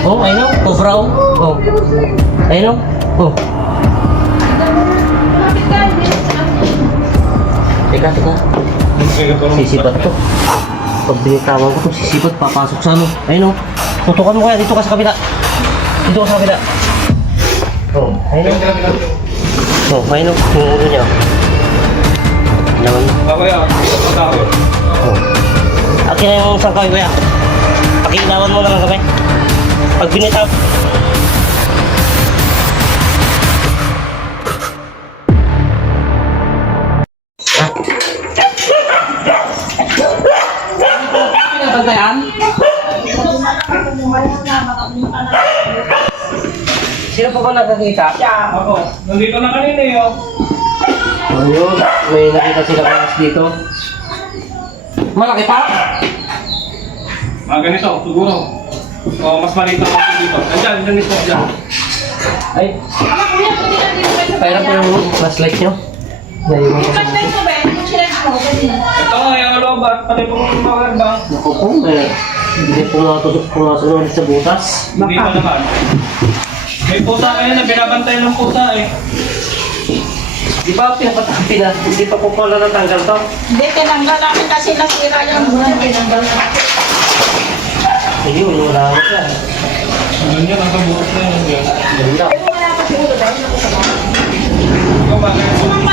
Oh, ayun o. Cobra o. Oh. Ayun o. Oh. Teka. Sisipat to. Pag binitawan ko to, sisipat, papasok sa ano. Ayun o. Tutukan mo kaya, dito ka sa kabila. Dito ka sa kabila. Oh, ayun o. Oh, ayun o. Yung ulo niya. Naman mo. Oh. Akin na yung sangkawin kuya. Pakilawan mo lang kami. Pag binitaw. Pinabantayan? Sino pa ba nakakita? Ako. Nandito na kanina yun. Ayun, may nakita sila kalas dito. Malaki pa? Mga ganito, siguro. O, mas maliit ang kasi dito. Andyan mismo, andyan. Ay, pera po yung flashlight nyo. Naiwan ko sa buto. Ito nga, yung alobat, pati po yung mga bang. Naku po, hindi po pumasok ulit sa butas. Hindi pa naman. May pusa kayo na binabantayan ng pusa eh. Di ba hindi pa po pala natanggal to? Hindi, tinanggal namin kasi nasira yung tinanggal namin. Hindi, wala ako siya. Ano yan, ang kabukas na yun. Ganda. Ikaw ba, kaya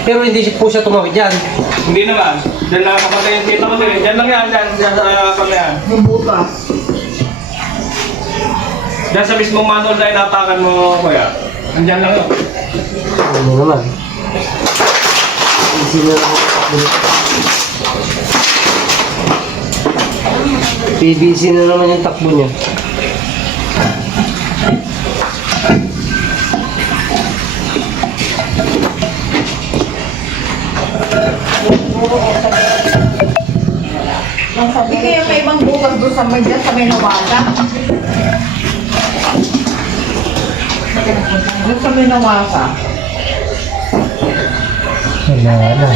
Pero hindi po siya tumawid dyan. hindi naman. Diyan lang kapatay yung tita ko din. Diyan lang yan, diyan sa pamilyan. Yung butas. Diyan sa mismong manhole na inapakan mo, kuya. Andyan lang yun. Ano naman? Easy na lang. PVC na naman yung takbo niya. Sabi kayo may ibang butas doon sa may dyan, sa may nawasa. Doon sa may nawasa. Wala na.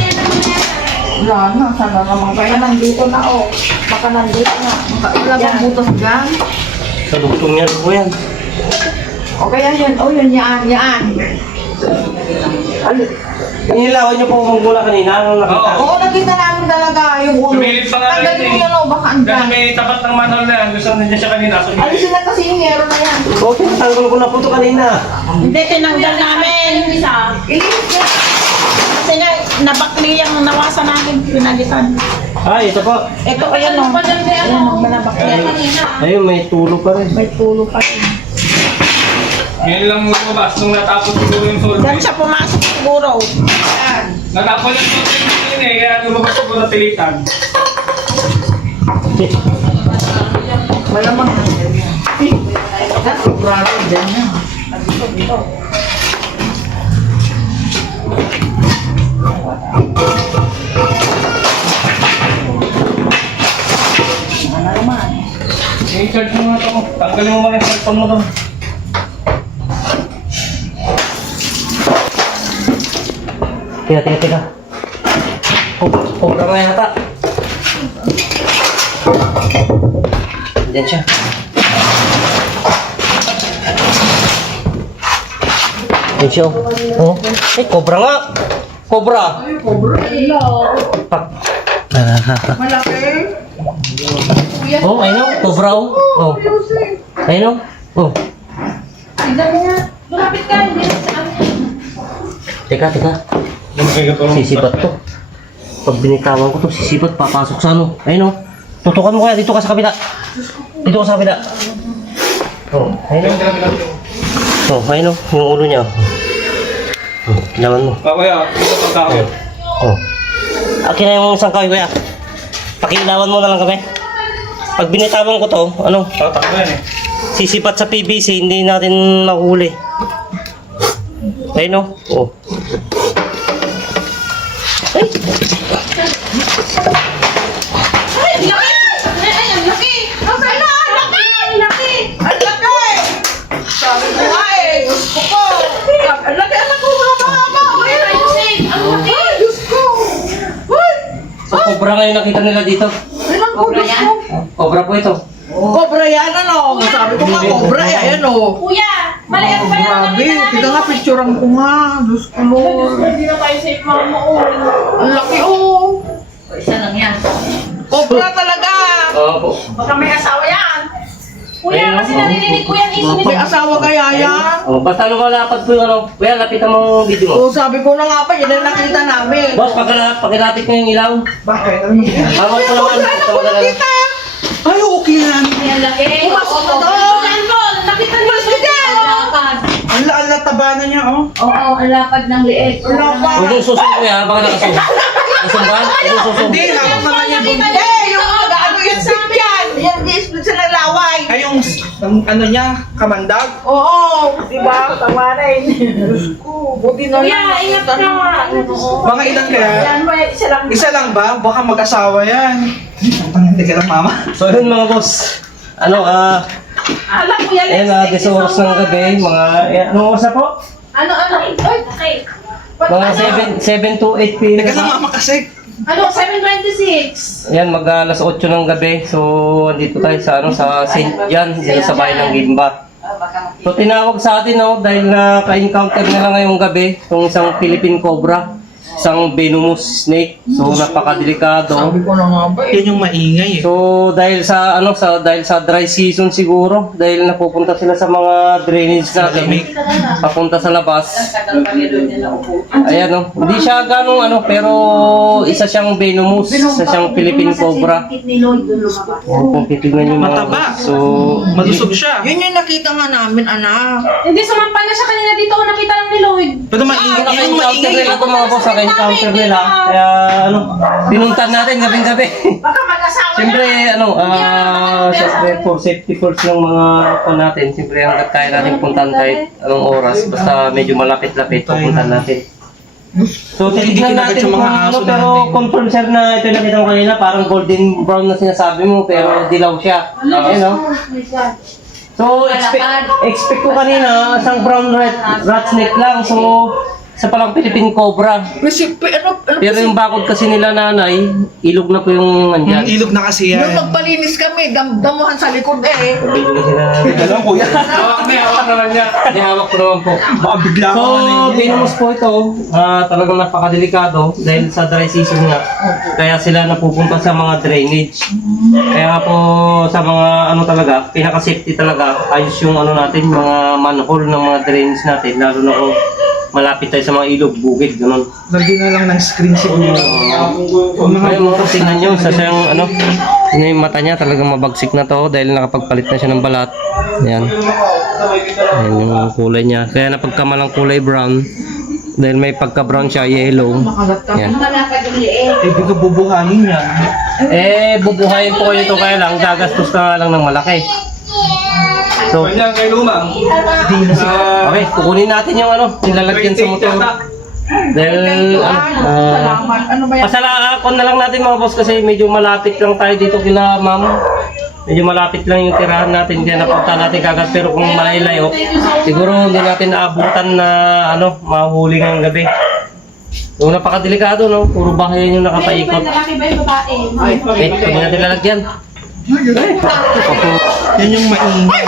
Wala na, sana naman kaya nandito na oh. Baka nandito na. Wala bang butas dyan? Sa duktong niya po yan. O kaya yun, oh yun, yan. Ano? Inilawan niyo po mula kanina nung nakita. Oo, nakita namin talaga yung ulo. Sumilip pa nga Tanggalin mo yun eh. yan oh, baka Dahil andyan. may tapat ng manhole na yan. Gusto nandiyan siya kanina. Alisin na kasi yung hero na yan. Oo, tinatanggal ko na po ito kanina. Hindi, tinanggal namin. Ilinis niya. Kasi nga, nabakli yung nawasa namin, pinalitan. Ay, ito po. Ito, ayan o. Ayan o, manabakli. Ayun, may tulo pa rin. May tulo pa rin. Ngayon lang lumabas. Nung natapos siguro yung solve. Diyan siya pumasok siguro. Ayan. Natapos yung solve yun eh. Kaya lumabas siguro na tilitan. Malamang. That's the problem dyan na. Ano naman? I-charge mo nga ito. Tanggalin mo muna yung cellphone mo doon. Teka. Cobra nga yata. Diyan siya. Diyan siya. Oh. Eh, cobra nga. Cobra. Pobre. Hello. Pak. Malaki. Oh, ayun o. Cobra o. Oh. Ayun o. Oh. Tignan mo nga. Lumapit ka. Hindi na sa Teka. Sisipat to. Pag binitawan ko to, sisipat, papasok sa ano. Ayun o. Tutukan mo kaya, dito ka sa kabila. Dito ka sa kabila. Oh, ayun o. Oh, ayun o. Yung ulo niya. Oh, laman mo. Kuya, ito pagkakot. Oh. Akin na yung sangkawin kuya. Pakilawan mo na lang kami. Pag binitawan ko to, ano? Tatakbo yan eh. Sisipat sa PVC, hindi natin mahuli. Ayun o. Oh. Ay! Ay, laki! Ay, ang laki! Ang laki! Ang laki! Ang laki! Sabi ko nga eh, gusto ko. Ang laki, ang laki, mahaba. Ang laki! Ay, Diyos ko! Uy! So, cobra ngayon nakita nila dito. Ilan po yan? Cobra po ito. Cobra yan, ano? Sabi ko nga, cobra eh, ayan o. Kuya, maliit pa yan. Grabe, tika nga, picturean ko nga. Diyos ko, Lord. Hindi na tayo safe, mama. Ang laki o. Isa lang yan. Cobra talaga. Opo. Baka may asawa yan. Kuya, Ayun, kasi oh. narinig ko yan. May asawa kaya yan? Oh, basta lumalapad po yung ano. Kuya, lapitan mo ang video mo. Oo, sabi ko na nga pa, yan ang nakita namin. Boss, pakilapit mo yung ilaw. Bakit? Ano yan? Hawak ko naman. Ano ko nakita? Ay, okay lang. Ang laki. Pumasok na daw. Nakita niyo Mas kita, ang lapad. Ang taba na niya, oh. Oo, ang lapad ng liit. Ang lapad. Huwag mong susong kuya, baka nakasong. Kasong ba? Huwag mong susong. Hindi, hawak naman yung buntot. Eh, yung mga ano yung split yan. Yan, di split sa nalaway. Ay, yung ano niya, kamandag. Oo, di ba? Tama rin. Diyos ko, buti na Kuya, lang. ingat ka. Mga ilan kaya? Yan, may isa lang. Isa lang ba? Baka mag-asawa yan. Hindi ka lang, mama. So yun mga boss. Ano, Alam ko yan. ayan, guys, oras ng gabi. Mga, ano oras na po? Ano? Okay. Mga 7 to 8 p.m. Teka lang, mama, kasi. Ano, 7:26. Ayan, mag alas 8 ng gabi. So, andito tayo sa, ano, sa St. John, dito sa bayan ng Gimba. So, tinawag sa atin, no, dahil ka-encounter nila ngayong gabi, itong isang Philippine Cobra, isang venomous snake. So, napakadelikado. Sabi ko na nga ba eh. Yan yung maingay, eh. So, dahil sa, ano, dahil sa dry season siguro, dahil napupunta sila sa mga drainage natin, papunta sa labas. Ayan, no. Hindi siya ganong ano, pero isa siyang venomous, isa siyang Philippine Cobra. Kung titignan nyo mga Mataba. boss. So, Malusog siya. Yun yung nakita nga namin, anak. Hindi, sumampa na siya kanina dito. Nakita lang ni Lloyd. Pero maingay, yan yung naka-encounter maingay. nila ito mga boss, naka-encounter nila. Kaya, ano, pinuntan natin gabing-gabi. Baka mag-asawa Siyempre, ano, siyempre, for safety first ng mga kon natin, siyempre, hanggat kaya natin puntahan kahit anong oras, basta medyo malapit-lapit, pupuntahan natin. So, Hindi titignan kinagat natin yung kung mga ano, aso pero natin. confirm sir na ito yung nakita ko kanina, parang golden brown na sinasabi mo, pero dilaw siya. Ayun, no? So, expect ko kanina, isang brown rat snake lang, so, isa palang Philippine Cobra. Kasi, ano, Pero yung bakod kasi nila nanay, ilog na po yung andyan. Ilog na kasi nung yan. magpalinis kami, damuhan sa likod eh. Sabihin ko sila. Teka lang, kuya. Hawak naman niya. Hindi, hawak ko naman po. Baka bigla So, ka na yun. venomous po ito, talagang napakadelikado dahil sa dry season nga. Kaya sila napupunta sa mga drainage. Kaya po sa mga ano talaga, pinaka-safety talaga, ayos yung ano natin, mga manhole ng mga drainage natin, lalo na kung malapit tayo sa mga ilog, bukid, gano'n. Lagyan na lang ng screen siguro. Ayun mga tingnan nyo, sa siyang ano, tingnan yung mata niya, talagang mabagsik na to dahil nakapagpalit na siya ng balat. Ayan. Ayan yung kulay niya. Kaya napagkamalang kulay brown dahil may pagka-brown siya, yellow. Ayan. Ibig ka bubuhayin yan. Bubuhayin po ito kaya lang, gagastos ka nga lang ng malaki. So, Ganyan kay Lumang. okay, kukunin natin yung ano, nilalagyan sa motor. Dahil, Salamat. Ano ba yan? pasalakon na lang natin mga boss kasi medyo malapit lang tayo dito kila ma'am. Medyo malapit lang yung tirahan natin, kaya napunta natin kagad. Pero kung malayo, siguro hindi natin naabutan na ano, mahuli ngayong gabi. So, napakadelikado, no? Puro bahayan yung nakapaikot. Lalaki ba yung babae? Okay, hindi natin lalagyan. Yan yung maingay.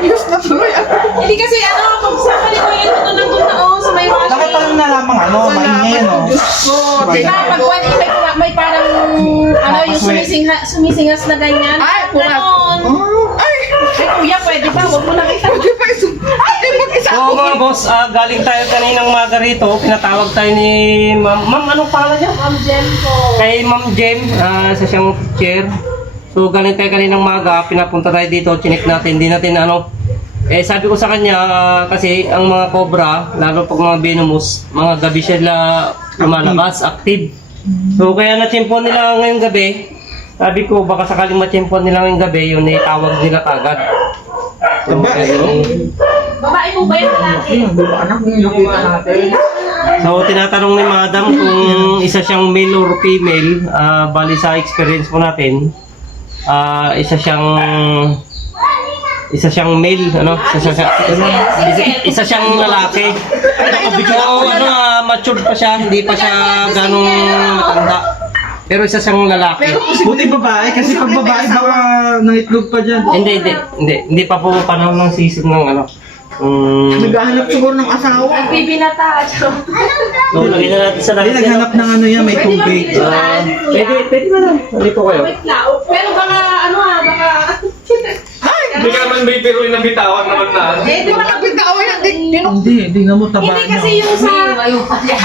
Yes na tuloy ako. Hindi kasi ano, pag sa kalikuyan ito ng gumao sa may washi. Nakita lang na lamang ano, maingay yan, oh. Diyos ko. Diba, pag one may parang ano, yung sumisingas na ganyan. Ay, Ganon. Ay, Ay, kuya, pwede ba? Huwag mo nakita. di ba isa? Ay, mag-isa So mga boss, galing tayo kaninang maga rito, pinatawag tayo ni ma'am. Ma'am, anong pangalan niya? Ma'am Jen po. Kay Ma'am Jem, sa siyang chair. So galing tayo kaninang maga, pinapunta tayo dito, chinik natin, hindi natin ano. Sabi ko sa kanya, kasi ang mga cobra, lalo pag mga venomous, mga gabi sila lumalabas, active. So kaya na-chimpon nila ngayong gabi. Sabi ko, baka sakaling ma-chimpon nila ngayong gabi, yun itawag nila kagad. So, Babae po ba yung lalaki? Di ba anak yung nakita natin? So, tinatanong ni Madam kung isa siyang male or female. Bali sa experience po natin, isa siyang Isa siyang male, ano? Isa siyang lalaki. Oo, matured pa siya, hindi pa siya ganong matanda. Pero isa siyang lalaki. Buti babae, kasi pag babae baka nangitlog pa dyan. Hindi pa po panahon ng season ng ano. Naghahanap siguro ng asawa. Bibinata. So, lagyan na natin sa Hindi, natin. naghanap ng ano yan, may tubig. Pwede na lang. Hindi po kayo. Pero baka baka... Hindi ka naman may biruin ng bitawan naman na. Di ba Bitawan yan, hindi nga mo taba Hindi kasi yung sa...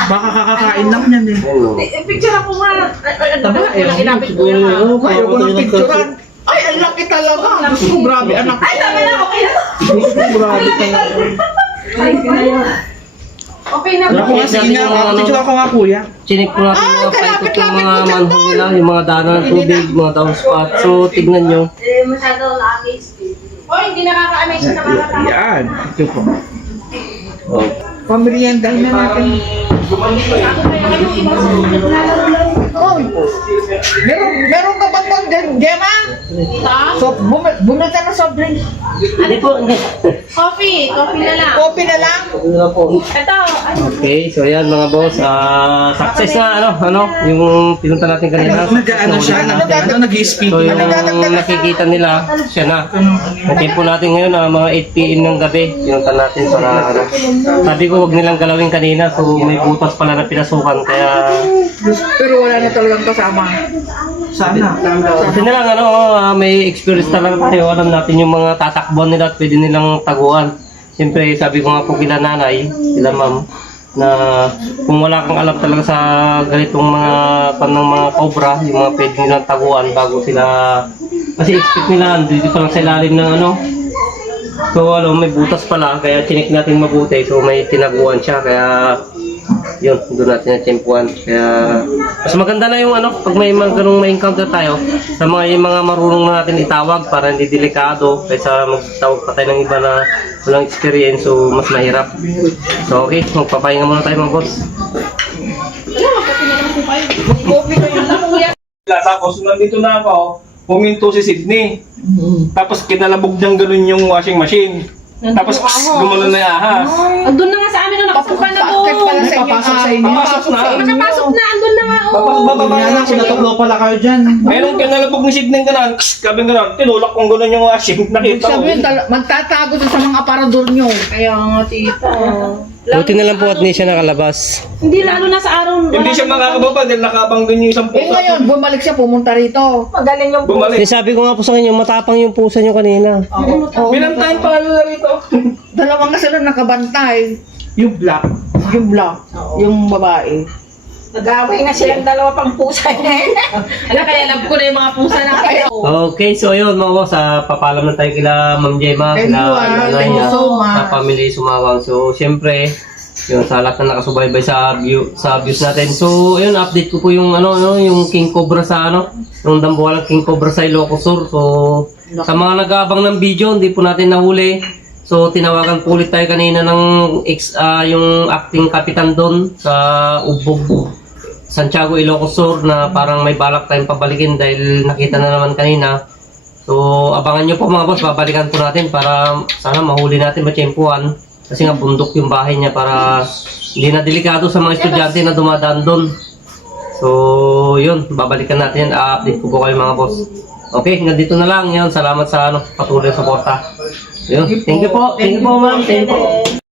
Baka kakakain lang yan eh. Picture ako nga. Taba eh. Inapit ko yan. Ayaw ko ng picturean. Ay, ang laki talaga. Gusto ko grabe, anak. Ay, tama na. Okay na. Gusto ko grabe talaga. Okay na. Ako nga, sige nga. Picture ako nga, kuya. Chinik po natin mga paikot yung mga manhole nila, yung mga daanan ng tubig, mga downspot. So, tignan nyo. Masyado nakakis. Oh, hindi nakaka-amaze siya nakakatawa. Yan. Ito po. Oh. Pamilyandahin na natin. Meron ka bang bang Gemma? So, bumita na soft drink. Hindi po, hindi. Coffee na lang. Coffee na lang. Ito na po. Ito, Okay, so yan mga boss. Success na, yung pinunta natin kanina. Nag-ano siya? Nag-speak. So yung nakikita nila, siya na. Natin po natin ngayon mga 8 p.m. ng gabi. Pinunta natin para sabi ko wag nilang galawin kanina. So may butas pala na pinasukan. Kaya Pero wala na talagang kasama. Sana. kasi na lang may experience talaga tayo. Alam natin yung mga tatakbuhan nila at pwede nilang taguan. Siyempre sabi ko nga po kila nanay, kila ma'am, na kung wala kang alam talaga sa ganitong mga panang mga cobra, yung mga pwede nilang taguan bago sila, kasi expect nila dito pa lang sa ilalim ng so may butas pala, kaya chinik natin mabuti, so may tinaguan siya, kaya yun, doon natin na-tempuan. Kaya mas maganda na yung pag may mga ganung ma-encounter tayo sa yung mga marunong na natin itawag para hindi delikado kaysa magtawag pa tayo ng iba na walang experience, so mas mahirap. So okay, magpapahinga muna tayo mga boss. Tapos nandito na ako, puminto si Sydney. Tapos kinalabog niyang ganun yung washing machine. Tapos gumano na yung ahas. andun na nga sa amin, nakasuka na doon. Papasok sa inyo. Papasok na. Nakapasok na, andun na nga. Tapos bababa Yan na lang, kung natutlo pala kayo dyan. Ayun, kinalabog ni Sydney ganun. Sabi ganun, tinulak kong ganun yung washing. Nakita ko. Sabi yun, magtatago dun sa mga aparador nyo. Kaya nga, tita. Buti na lang po at hindi siya nakalabas. Hindi, lalo na sa araw. Hindi siya makakababa dahil nakabang dun yung isang Eh pusa. ngayon, bumalik siya, pumunta rito. Magaling yung Bumalik. Sabi ko nga po sa kanya, matapang yung pusa nyo kanina. Oo. Binantayan pa nila rito. Dalawang nga sila nakabantay. Yung black. Yung babae. Nag-away nga silang dalawa pang pusa Ala, kaya love ko na yung mga pusa na kayo. Okay, so ayun mga boss, papalam na tayo kila Ma'am Gemma, Thank you, nanay, thank you so much. sa family Sumawang. So, syempre, yun, sa lahat na nakasubaybay sa views natin. So, ayun, update ko po yung yung King Cobra sa yung dambuhalang King Cobra sa Ilocos Sur. So, sa mga nag-aabang ng video, hindi po natin nahuli. So, tinawagan po ulit tayo kanina ng yung acting kapitan doon sa Ubog, Santiago, Ilocos Sur, na parang may balak tayong pabalikin dahil nakita na naman kanina. So, abangan nyo po mga boss, babalikan po natin para sana mahuli natin, matsyempuan. Kasi nga bundok yung bahay niya para hindi na delikado sa mga estudyante na dumadaan doon. So, yun, babalikan natin, update ko po kayo mga boss. Okay, hanggang dito na lang. Yan, salamat sa patuloy na suporta. Yun, thank you po ma'am. Thank you po.